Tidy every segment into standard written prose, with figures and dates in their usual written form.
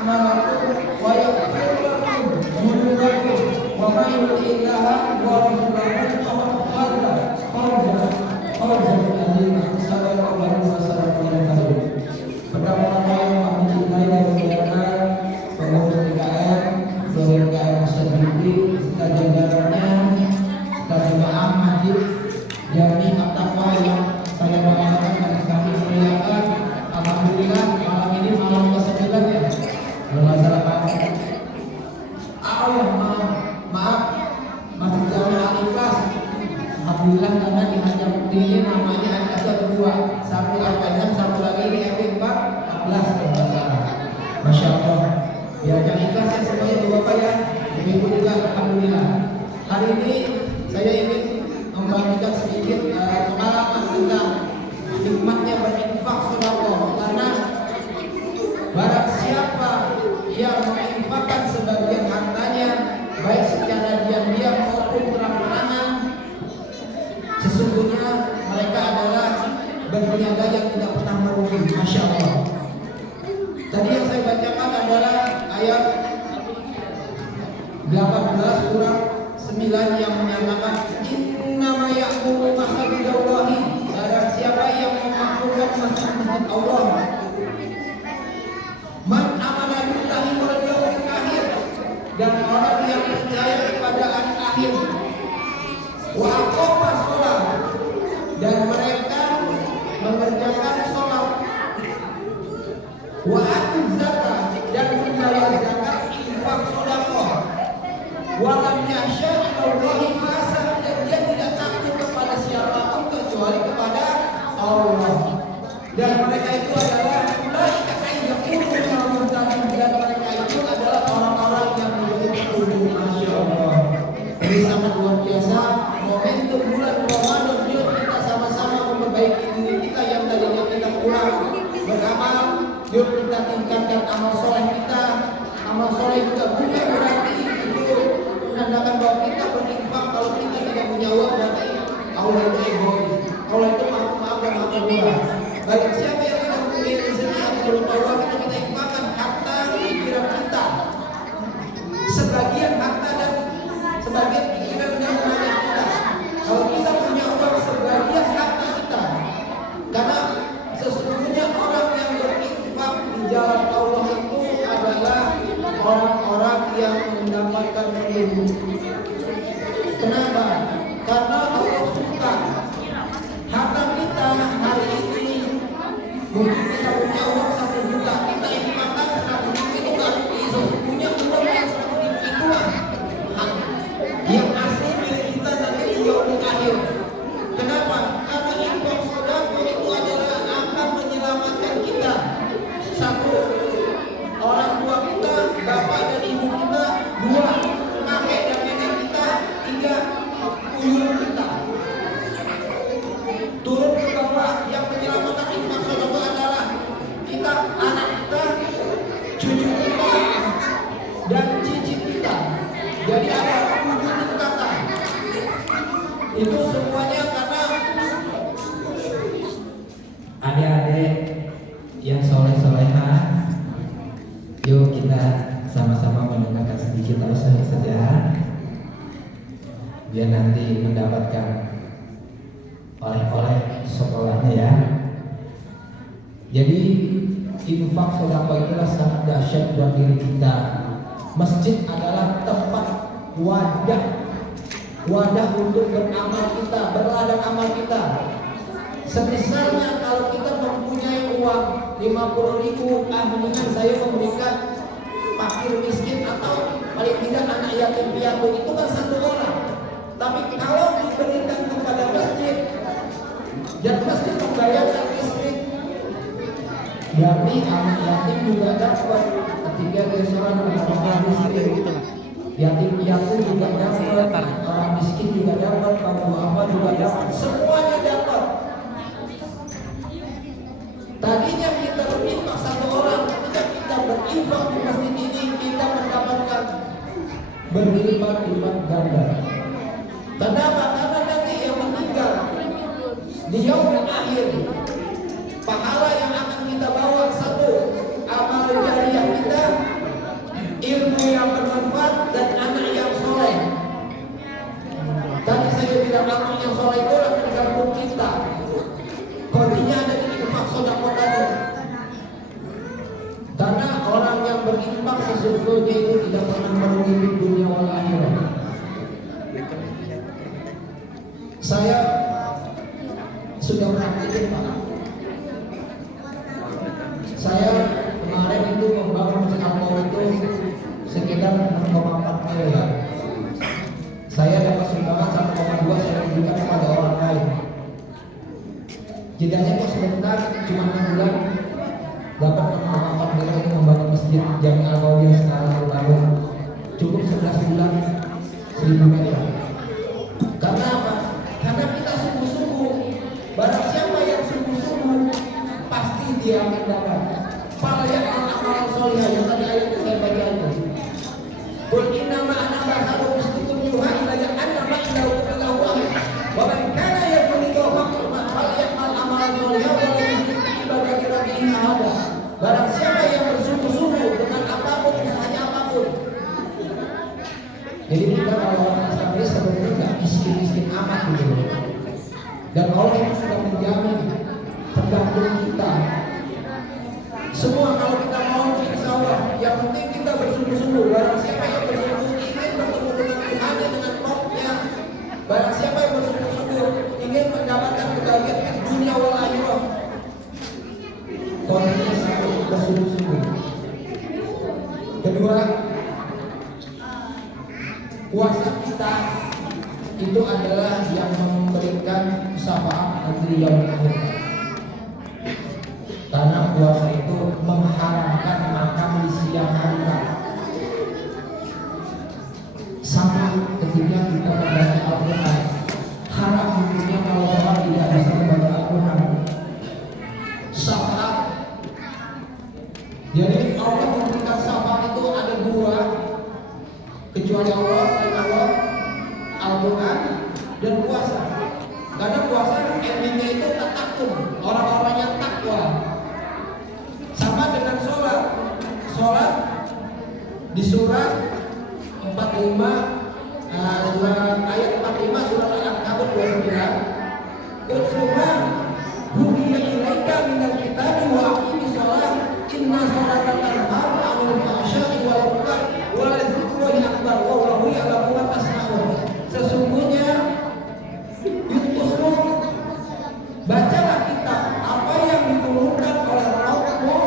a'malakum wa yaghfir lakum dhunubakum wa may yuti'illaha wa rasulahu faqad faza fawzan 'azima. Sallallahu alaihi wasallam. Pertama-tama yang kami cintai dan muliakan pengurus TKM, seluruh TKM Masjid, serta jajarannya, serta jemaah masjid Jami At-Taqwa yang saya banggakan dan kami muliakan. Alhamdulillah malam ini malam ke-9 ya. Kalau nggak salah Pak. Maaf Masjid Jami Al-Ikhlas. Alhamdulillah karena di Hajar Putih namanya Al-Ikhlas kedua. Satu Al-Ikhlas, satu lagi ini F14 kalau nggak salah. Masya Allah. Ya yang ikhlas ya semuanya Bapak ya. Ibu juga Alhamdulillah. Hari ini saya ingin membagikan sedikit pengalaman tentang nikmatnya berinfak sedekah, karena barang siapa yang menginfakkan sebagian hartanya baik secara diam-diam maupun terang-terangan, sesungguhnya mereka adalah berniaga yang tidak pernah merugi. Masya Allah. Tadi yang saya bacakan adalah ayat 18 surat 9 yang menyatakan innama ya'muru masajidallahi, barang siapa yang memakmurkan masjid-masjid Allah, man amana billahi wal yawmil akhir, dan orang yang percaya kepada hari akhir, wa aqama shalah, dan mereka mengerjakan salat, wa atu zakat, dan membayar zakat, infak sedekah, wa lam yasha Allahi fasa, dan dia tidak takut kepada siapapun kecuali kepada Allah. Dan mereka itu adalah mereka itu adalah orang-orang yang menjadi petunjuk. Masya Allah. Ini sangat luar biasa. Momentum bulan Ramadan, yuk kita sama-sama memperbaiki diri kita yang tadinya kita kurang beramal. Yuk kita tingkatkan amal soleh kita. Amal soleh juga bukan berarti itu menandakan bahwa kita berinfak kalau kita tidak punya uang, berarti Allah itu egois. Allah itu maaf dan maaf murah. Bagi siapa yang tidak punya rezeki atau belum Allah, kita infakkan harta pikiran kita, sebagian harta dan sebagian pikiran dan tenaga kita. Kalau kita punya uang, sebagian harta kita, karena sesungguhnya orang yang berinfak di jalan Allah itu adalah orang-orang yang mendapatkan ilmu. Kenapa? Karena Allah suka harta kita hari ini. Mungkin kita punya uang 1 juta, kita infakkan 100 ribu, itu nggak rugi. Sesungguhnya uang yang 100 ribu itu yang asli milik kita nanti di yaumil akhir. Kenapa? Karena infak sedekah itu adalah akan menyelamatkan kita. Satu, orang tua kita, bapak dan ibu kita. Dua, kakek dan nenek kita. Tiga, uyun kita. Turun ke bawah, yang menyelamatkan infak sedekah adalah kita, anak kita, cucu kita, dan cicit kita. Jadi ada 7 tingkatan. Itu semuanya karena adik-adik yang soleh-soleha, yuk kita sama-sama mendengarkan sedikit alasan saja, biar nanti mendapatkan oleh-oleh sekolahnya ya. Jadi infak sedekah itulah sangat dahsyat buat diri kita. Masjid adalah tempat wadah untuk beramal kita, berladang amal kita. Semisalnya kalau kita mempunyai uang 50 ribu, mendingan saya memberikan fakir miskin atau paling tidak anak yatim piatu, itu kan 1 orang. Tapi kalau diberikan kepada masjid dan masjid membayarkan listrik, berarti anak yatim juga dapat. Ketika dia seorang orang miskin, yatim piatu juga dapat, orang miskin juga dapat, kaum apa juga dapat, semuanya dapat. Tadinya kita berinfak 1 orang, ketika kita berinfak di masjid ini, kita mendapatkan berlipat-lipat ganda. Kenapa? Karena nanti yang meninggal di yaumil akhir, pahala yang akan kita bawa, 1, amal jariah kita yang amal yang soleh itu akan tergantung kita. Kuncinya ada di infak sedekah tadi. Karena orang yang berinfak sesungguhnya itu tidak pernah merugi di dunia wal akhirat. Saya sudah praktikin Pak. Saya kemarin itu membangun Singapura itu sekitar 6,4 miliar. Saya dapat sumbangan 1,2 saya berikan kepada orang lain. Jedanya kok sebentar cuma 6 bulan dapat 6,4 miliar itu membangun masjid Jami Al-Qawiyah sekarang baru cukup 11 bulan 1000 meter. Karena apa? Karena kita sungguh-sungguh. Barang siapa yang sungguh-sungguh pasti dia akan dapat. Falayak al-amal solihah yang tadi ayat yang saya baca itu. Qul innama ana basharun mislukum yuha ilayya annama ilahu wahid. Wa man kana yarju falayak al-amal solihah wa la yusyrik bi ibadati rabbih ahada. Barang siapa yang bersungguh-sungguh dengan apapun usahanya apapun. Jadi kita kalau orang Islam ini sebenarnya nggak miskin-miskin amat gitu. Dan Allah itu sudah menjamin tergantung kita. Semua kalau kita mau insya Allah, yang penting kita bersungguh-sungguh. Barang siapa yang bersungguh ingin bertemu dengan Tuhan dengan Rabbnya, barang siapa yang bersungguh-sungguh ingin mendapatkan kebahagiaan dunia wal akhirat, kontennya satu bersungguh-sungguh. Kedua, puasa kita itu adalah yang memberikan syafaat nanti yaumul akhir. Karena puasa itu mengharamkan makan di siang hari. Sama ketika kita membaca Al-Quran, haram hukumnya kalau orang tidak bisa membaca Al-Quran. Syafaat. Jadi Allah memberikan syafaat itu ada dua, kecuali Allah, selain Allah, Al-Quran dan puasa. Karena puasa endingnya itu tatakum, orang-orang yang takwa. Sama dengan sholat. Sholat di surat 45 surat ayat 45 surat Al-Ankabut 29. Utsuma hudiya ilaika minal kitabi wa aqimi sholat inna sholata tanha 'anil fahsya'i wal munkar wa la dzikrullahi akbar wallahu ya'lamu ma tasna'un. Sesungguhnya Yusuf, bacalah kitab apa yang diturunkan oleh Rabbmu,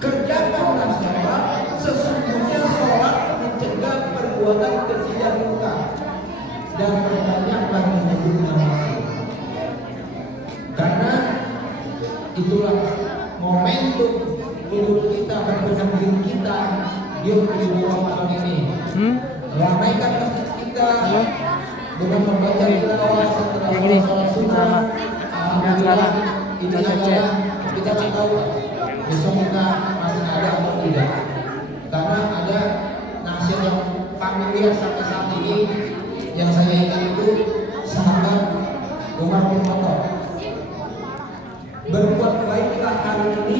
kerjakanlah sholat, sesungguhnya sholat mencegah perbuatan keji dan munkar dan perbanyaklah menyebut nama. Karena itulah momentum untuk kita berbenah diri kita di bulan Ramadan ini. Ramaikan masjid kita dengan membaca tilawah setelah sholat sunnah. Alhamdulillah, ini adalah kita tak tahu besok kita masih ada atau tidak. Karena ada nasihat yang familiar sampai saat ini yang saya ingat itu sahabat Umar bin Khattab. Berbuat baiklah hari ini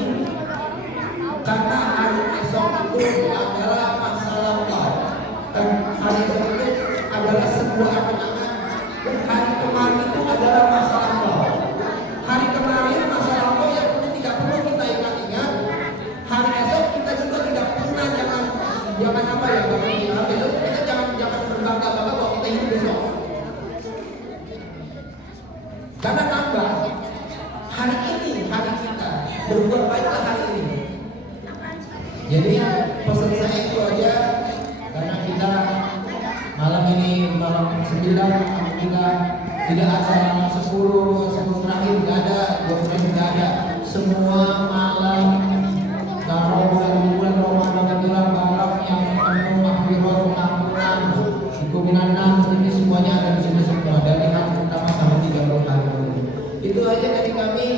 karena hari esok itu adalah masa lampau. Dan hari esok itu adalah sebuah angan-angan. Hari kemarin itu adalah masa lampau. Hari kemarin masa lampau yang tidak perlu kita ingat-ingat. Hari esok kita juga tidak pernah jangan apa ya, besok kita jangan berbangga-bangga bahwa kita hidup besok. Karena tambah hari ini hari kita berbuat baiklah hari ini. Jadi pesan saya itu aja, karena kita malam ini malam 9, kita tidak ada malam 10 terakhir, tidak ada 12 tidak ada. Semua malam kalau bulan Ramadan itulah malam yang penuh maghfirah, pengampunan, hukuman ini semuanya ada di sini semua dari hari pertama sampai 30 hari. Itu aja dari kami.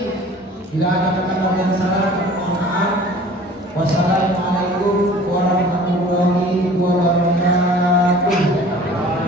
Bila ada kata-kata yang salah, mohon maaf. Wassalamualaikum